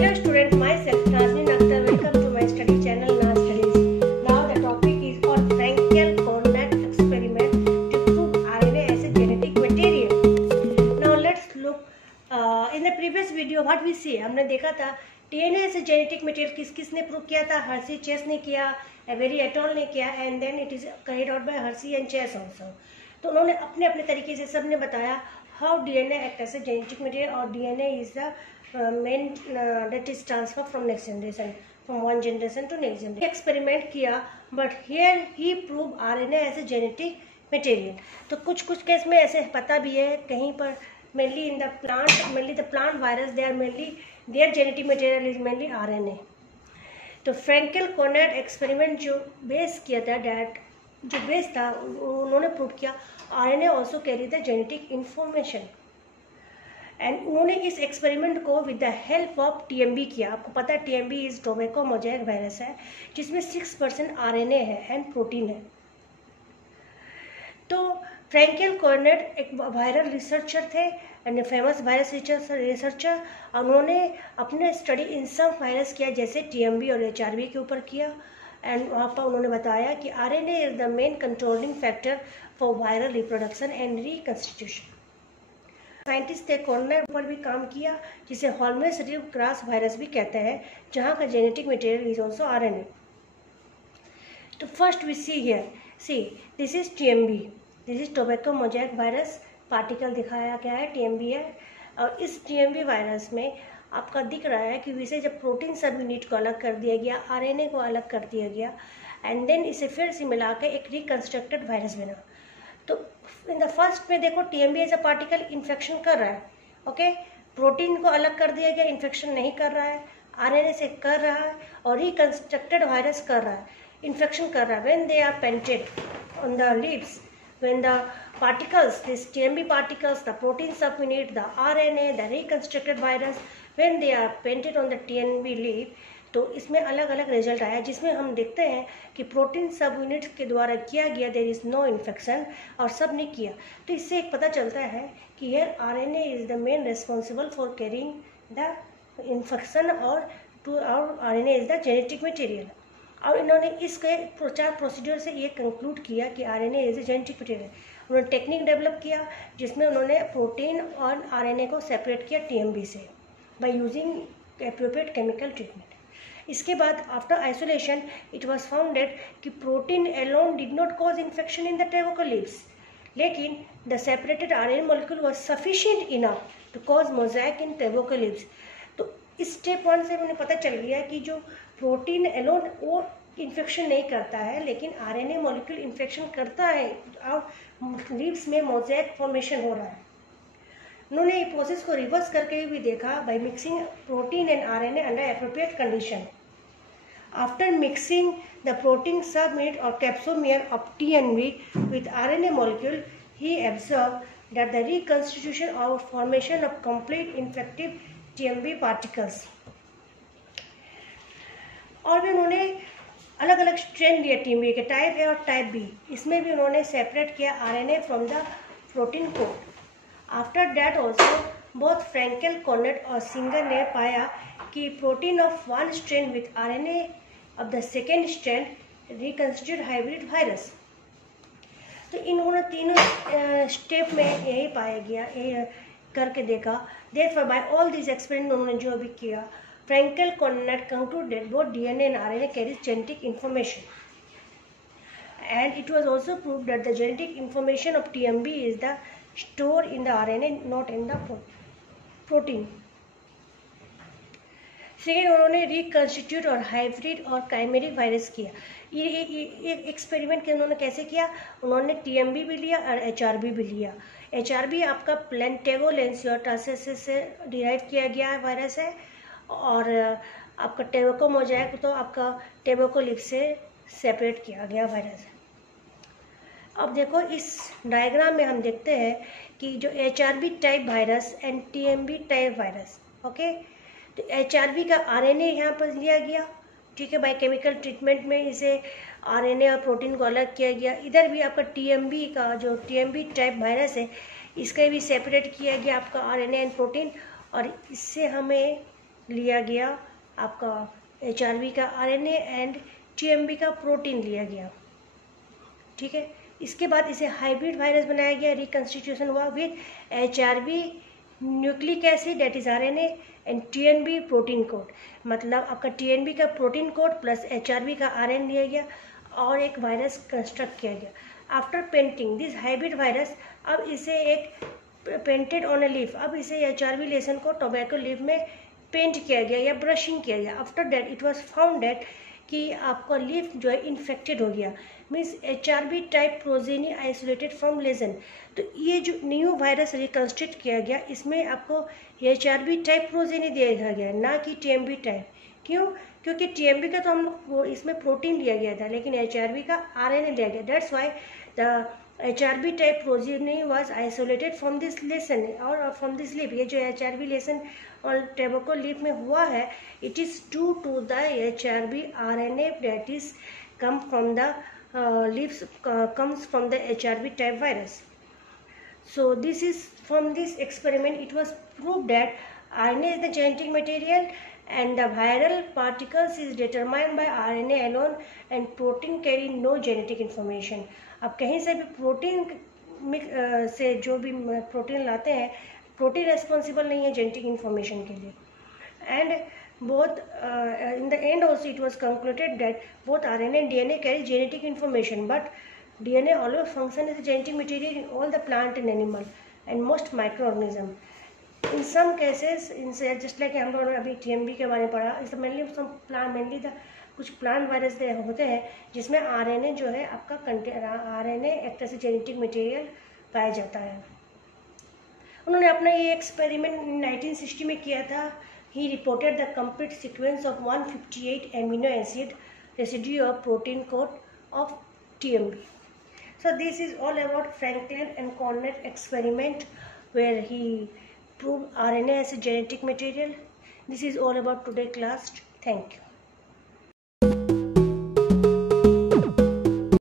Hello student, myself Nazneen Akhtar. Welcome to my study channel Naz Studies. Now the topic is on Frankel-Conrad experiment to prove RNA as a genetic material. Now let's look in the previous video what we see. हमने देखा था DNA as a genetic material किसने prove किया था? Hershey chess ने किया, Avery atoll ने किया, and then it is carried out by Hersey and Chase also. तो उन्होंने अपने अपने तरीके से सबने बताया how DNA act as a genetic material और DNA is the main that is transfer from next generation, from one generation to next generation. Experiment किया but here he proved RNA as a genetic material. तो कुछ case में ऐसे पता भी है कहीं पर mainly in the plant virus they are mainly their genetic material is mainly RNA. तो फ्रैंकेल-कोनार्ड एक्सपेरिमेंट जो बेस किया था जो बेस था उन्होंने प्रूव किया RNA also carry the genetic information and उन्होंने इस एक्सपेरिमेंट को with the help of TMB किया. आपको पता है TMB is tobacco mosaic virus है जिसमें 6% RNA है एंड प्रोटीन है. तो फ्रैंकेल-कोनार्ड एक वायरल रिसर्चर थे एंड फेमस वायरस रिसर्चर. उन्होंने अपने स्टडी इन सब वायरस किया जैसे TMB और HRV के ऊपर किया एंड वहाँ पर उन्होंने बताया कि RNA is the main controlling factor for viral reproduction and reconstitution. Scientist ने कोरोना पर भी काम किया जिसे हॉल्मेस रिव ग्रास वायरस भी कहते हैं जहाँ का genetic material is also RNA. तो first we see here, see this is TMB, this is tobacco mosaic virus. Particle दिखाया गया है TMB है और इस TMB वायरस में आपका दिख रहा है कि इसे जब प्रोटीन सब यूनिट को अलग कर दिया गया, RNA को अलग कर दिया गया एंड देन इसे फिर से मिला के एक रिकंस्ट्रक्टेड वायरस बना. तो इन द फर्स्ट में देखो TMB as a particle infection कर रहा है. ओके, प्रोटीन को अलग कर दिया गया, इन्फेक्शन नहीं कर रहा है, RNA से कर रहा है और रिकंस्ट्रक्टेड वायरस कर रहा है, इन्फेक्शन कर रहा है. When they are painted on the leaves, when the particles, this TMB particles, the protein subunit, the RNA, the reconstructed virus, when they are painted on the TMB leaf, तो इसमें अलग अलग रिजल्ट आया जिसमें हम देखते हैं कि प्रोटीन सब यूनिट के द्वारा किया गया देयर इज़ नो इन्फेक्शन और सब ने किया. तो इससे एक पता चलता है कि here RNA is the main responsible for carrying the infection और to our RNA is the genetic material. और इन्होंने इसके प्रचार प्रोसीड्यूर से ये कंक्लूड किया कि RNA is a genetic material. उन्होंने टेक्निक डेवलप किया जिसमें उन्होंने प्रोटीन और RNA को सेपरेट किया TMB से by using appropriate chemical treatment. इसके बाद after isolation it was founded कि protein alone did not cause infection in the tobacco leaves, लेकिन the separated RNA molecule was sufficient enough to cause mosaic in tobacco leaves. तो इस step 1 से मुझे पता चल गया कि जो प्रोटीन एलोन वो इन्फेक्शन नहीं करता है लेकिन RNA मॉलिक्यूल इन्फेक्शन करता है और लीव्स में मोज़ेक फॉर्मेशन हो रहा है. उन्होंने ये प्रोसेस को रिवर्स करके भी देखा by mixing protein and RNA under appropriate condition. After mixing the protein subunit और capsomere of TMB with RNA molecule, he observed that the reconstitution or formation of complete infective TMB particles. और भी उन्होंने अलग अलग strain लिए TMB के, type A और type B. इसमें भी उन्होंने सेपरेट किया RNA from the protein coat. After that also both Fraenkel Conrat और सिंगर ने पाया कि protein of one strain with RNA of the second strain reconstitute hybrid virus. तो इन्होंने तीनों स्टेप में यही पाया गया, ये करके देखा. Therefore by all this experiment उन्होंने जो भी किया, Frankel-Conrad concluded both DNA and RNA carries genetic information, and it was also proved that the genetic information of TMB is the stored in the RNA, not in the protein. Second उन्होंने रिकंस्टिट्यूट और hybrid और chimeric virus किया. ये experiment के उन्होंने कैसे किया, उन्होंने TMB भी लिया और HRV भी लिया. HRV आपका प्लेंटेगो लेंसियोटासिस से डिराइव किया गया वायरस है और आपका टोबैको मोज़ेक तो आपका टोबैको लीफ से सेपरेट किया गया वायरस है. अब देखो इस डायग्राम में हम देखते हैं कि जो HRV type virus and TMB type virus. Okay, तो HRV का RNA यहाँ पर लिया गया, ठीक है, बाय केमिकल ट्रीटमेंट में इसे RNA और प्रोटीन को अलग किया गया. इधर भी आपका TMB का जो TMB टाइप वायरस है इसका भी सेपरेट किया गया आपका RNA एंड प्रोटीन और इससे हमें लिया गया आपका HRV का RNA एंड TMB का प्रोटीन लिया गया, ठीक है। इसके बाद इसे हाइब्रिड वायरस बनाया गया, रिकन्स्टिट्यूशन हुआ with HRV nucleic acid that is RNA and TNB protein code, मतलब आपका TNB का प्रोटीन कोड प्लस HRV का RNA लिया गया और एक वायरस कंस्ट्रक्ट किया गया। After painting this hybrid virus, अब इसे एक पेंटेड ऑन ए लीफ, अब इसे HRV लेसन को टोबैको लीफ में पेंट किया गया या ब्रशिंग किया गया। After that it was found that कि आपका लीफ जो है इन्फेक्टेड हो गया, means HRV type progeny isolated from lesion. तो ये जो न्यू वायरस रिकन्स्ट्रक्ट किया गया, इसमें आपको HRV टाइप प्रोजेनी दिया गया, ना कि TMB टाइप। क्यों? क्योंकि TMB का तो हम लोग इसमें प्रोटीन लिया गया था, लेकिन HRV का RNA लिया गया। That's why the HRV type progeny was isolated from this lesion और फ्रॉम दिस लीफ। ये जो HRV लेसन और टोबैको लीफ में हुआ है, it is due to the HRV RNA that is come from the leaves comes from the HRV type virus. So this is from this experiment it was proved that RNA is the genetic material and the viral particles is determined by RNA alone and protein carry no genetic information. अब कहीं से भी protein से जो भी protein लाते हैं, protein responsible नहीं है जेनेटिक इन्फॉर्मेशन के लिए। And both in the end also it was concluded that both RNA and DNA carry genetic information, but DNA always function as a genetic material in all the plant and animal and most microorganism. In some cases, in just like हम लोगों ने अभी TMB के बारे में पढ़ा, इस mainly some plant mainly the कुछ प्लांट वायरस होते हैं जिसमें RNA जो है आपका RNA एक तरह से जेनेटिक मटेरियल पाया जाता है। उन्होंने अपना ये एक्सपेरिमेंट 1960 में किया था। He reported the complete sequence of 158 amino acid residue of protein code of TMB. So this is all about Franklin and Cornett experiment where he proved RNA as a genetic material. This is all about today's class. Thank you.